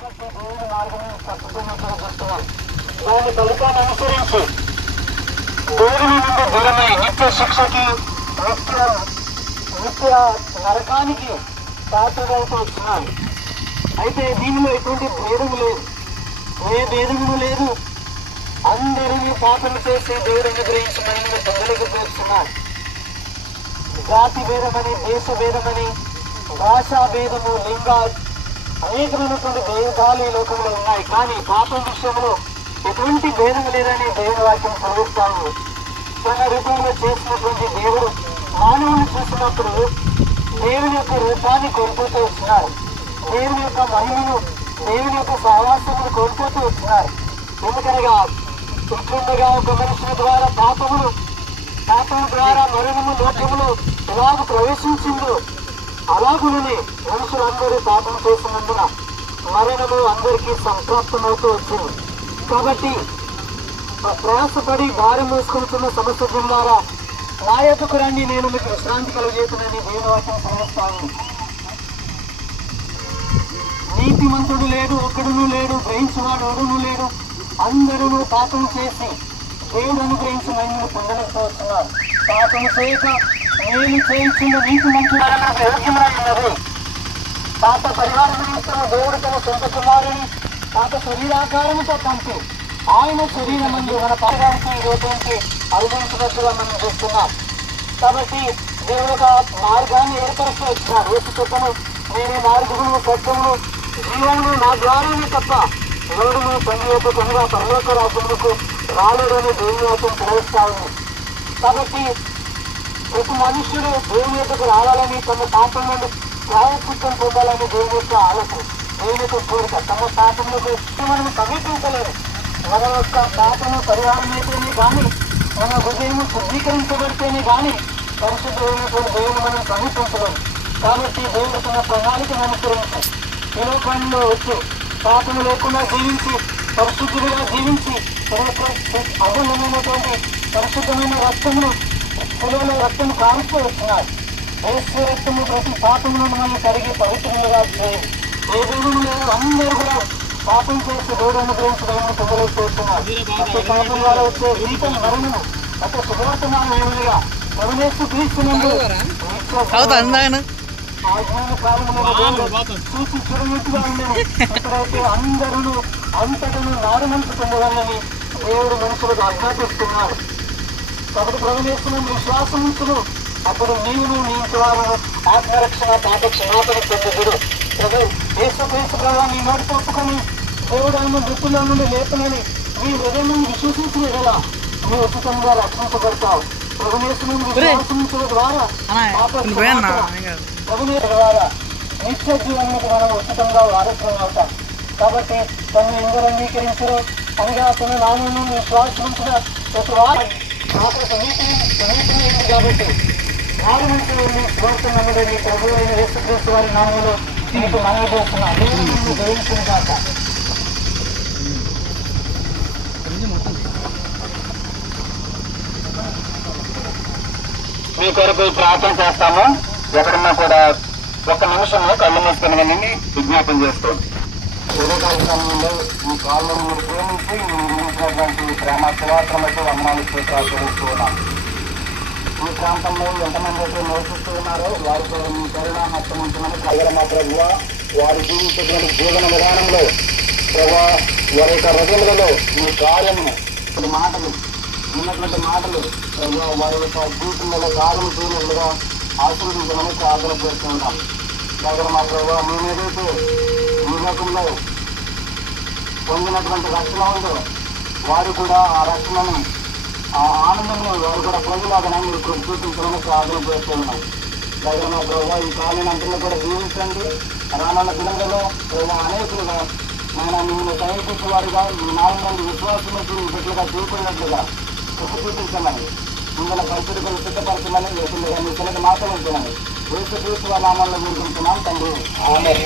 దేవుని మార్గం తప్పుతున్నట్టుగా చూస్తున్నాం. దాని ఫలితాన్ని అనుసరించి దేవుని నుండి దూరమై నిత్య శిక్షకి నిత్య నరకానికి పాత్రలవుతూ వచ్చినారు. అయితే దీనిలో ఎటువంటి భేదము లేదు, ఏ భేదము లేదు. అందరినీ పాపలు చేసి దేవుడు అనుగ్రహించి మహిమను పొందలేకపోతున్నారు. జాతి భేదమని, దేశ భేదమని, భాషా భేదము, లింగ అనేకమైనటువంటి భేదాలు ఈ లోకంలో ఉన్నాయి. కానీ పాపం విషయంలో ఎటువంటి భేదం లేదని దేవుని వాక్యం చదివిస్తాము. తన రూపంలో చేసినటువంటి దేవుడు మానవుని చూసినప్పుడు దేవుని యొక్క రూపాన్ని కోల్పోతూ వచ్చినారు. దేవుని యొక్క మహిమను, దేవుని యొక్క సహవాసమును కోల్పోతూ వచ్చినారు. ఎందుకనగా ఇట్లుండగా ఒక మనుషుల ద్వారా పాపం ద్వారా మరణము లోకములు ఎలాగ ప్రవేశించిందో అలాగునే మనుషులందరూ పాపం చేసినందున మరణము అందరికీ సంప్రాప్తమవుతూ వచ్చింది. కాబట్టి ప్రయాసపడి భారం మోసుకుంటున్న సమస్య ద్వారా నా యొక్కకు రండి, నేను మీకు విశ్రాంతి కలుగజేతునని దేవుని వాక్యం సమస్తాను. నీతిమంతుడు లేడు, ఒక్కడును లేడు, గ్రహించువాడు ఎవడును లేడు. అందరూ పాపం చేసి దేవుడు అనుగ్రహించి మహిమను పొందలేకపోతున్నారు. పాపం చేయక మేలు చేయించిన నీతిమంతుడు యోగ్యమైనది. పాప పరిహారం నిమిత్తం దేవుడు తన సొంత కుమారుని పాప శరీరాకారముతో పంపి ఆయన శరీరం అందు మన పాపడానికి రూపానికి అనుభవించినట్టుగా మనం చూస్తున్నాం. కాబట్టి దేవుడు ఒక మార్గాన్ని ఏర్పరుస్తూ వచ్చినాడు. యేసు చెప్పను, నేను మార్గమును, సత్యమును, జీవమును నా ద్వారానే తప్ప ఎవడును తండ్రి యొక్క కొనుగా పరలోక రాజ్యములకు రాలేడని దేవుని యొక్క ప్రవేశిస్తా ఉంది. కాబట్టి ప్రతి మనుష్యుడు దేవుని యొక్కకు రావాలని, తమ పాపం నుండి ప్రాయశ్చిత్తం పొందాలని దేవుని యొక్క ఆలోచన, దేవుని యొక్క కోరిక. తమ పాపంలోకి మనం సమీపించలేరు. మన యొక్క పాపము పరిహారం అయితేనే కానీ, మన హృదయం శుద్ధీకరించబడితేనే కానీ పరిశుద్ధమైనటువంటి దేవుని మనం సమీపించలేము. కాబట్టి దేవుడు తన ప్రణాళికను అనుసరించి ఈ లోకంలో వచ్చి పాపము లేకుండా జీవించి, పరిశుద్ధులుగా జీవించి, అమూల్యమైనటువంటి పరిశుద్ధమైన రక్తమును, పొలంలో రక్తము కారుతూ వచ్చినారు. యేసు రక్తము ప్రతి పాపమును మనల్ని కడిగి పవిత్రులుగా చేయండి. ఏ దేవుడు లేదు, అందరూ కూడా పాపం చేసి దేవుడు అనుగ్రహించడానికి పొందలేకపోతున్నారు. ప్రతి పాపం ద్వారా వచ్చే జీతం మరణము ఒక సువర్తమానం ఏమనగా పరమేశ్వర క్రీస్తునందు ఆజ్ఞాన కాలములో చూసి చూడనట్టుగా ఉండేది. ఇప్పుడైతే అందరూ అంతటను నారుమంచు పొందవాలని దేవుడు మనుషులకు ఆజ్ఞాపిస్తున్నాడు. కాబట్టి పరమేశ్వరం విశ్వాసం ఉంచును, అప్పుడు నీవును నీ ఇంటి వారు ఆత్మరక్షణ పాప క్షమాపణ పొందుదురు. ప్రభు యేసు ప్రభు నీ నోటితో ఒప్పుకొని దేవుడు ఆయన మృతుల్లో నుండి లేపనని నీ హృదయం విశ్వసించిన ఎలా నువ్వు ఉచితంగా రక్షించబడతావు. ప్రభునేశ్వరం విశ్వాసించడం ద్వారా ద్వారా నిత్య జీవనానికి మనం ఉచితంగా వారసులం అవుతాం. కాబట్టి తను ఎందరూ అంగీకరించరు అనగా తన నామను విశ్వాసించిన ప్రతి వారు సమీపమైంది. కాబట్టి వారు మంచి స్వార్థం నమ్మదని ప్రభు అయిన యేసుక్రీస్తు వారి నామంలో నీకు మనవి చేస్తున్నాను. దేవుడు గ్రహించిన కాక మీ కొరకు ప్రార్థన చేస్తాము. ఎక్కడన్నా కూడా ఒక్క నిమిషంలో కళ్ళు మూసుకుని విజ్ఞాపన చేస్తాం. పూర్వకాలంలో ఈ కాలంలో మీరు ప్రేమించి నిర్మించినటువంటి ప్రేమ సువార్తలకు అమ్మాలు చేస్తున్నాం. ఈ ప్రాంతంలో ఎంతమంది అయితే నివసిస్తూ ఉన్నారో వారితో మీ కరుణ హస్తముంచమని కలగల మా ప్రభువ వారు జీవించేటువంటి జీవన విధానంలో ప్రభా వారి యొక్క హృదయములలో మీ కార్యము మాటలు ఉన్నటువంటి మాటలు ప్రభావ వారి యొక్క జీవితంలో కార్యం చేయనట్లుగా ఆశీర్వదించమని ప్రార్థన చేస్తున్నాం. కలగల మా ప్రభువ మేము ఏదైతే ఈ లోకంలో పొందినటువంటి రక్షణ ఉందో వారు కూడా ఆ రక్షణను, ఆ ఆనందంలో వారు కూడా ప్రజలాగా మీరు చూపించమని ప్రార్థన చేస్తున్నాం. కలగల మా ప్రభువ ఈ కాలం అంతా కూడా జీవించండి. రానున్న దినంలో అనేకులుగా నేను మిమ్మల్ని సమీపించే వారిగా మీ 4 మంది విశ్వాసములకు బిడ్డలుగా చూపుకున్నట్లుగా చూపించమని మిమ్మల్ని పరిస్థితులు సిద్ధపరచమని మీ పిల్లలు మాత్రం ఉంటున్నాను. యేసు క్రీస్తు నామంలో వేడుకుంటున్నాం తండ్రి. ఆమేన్.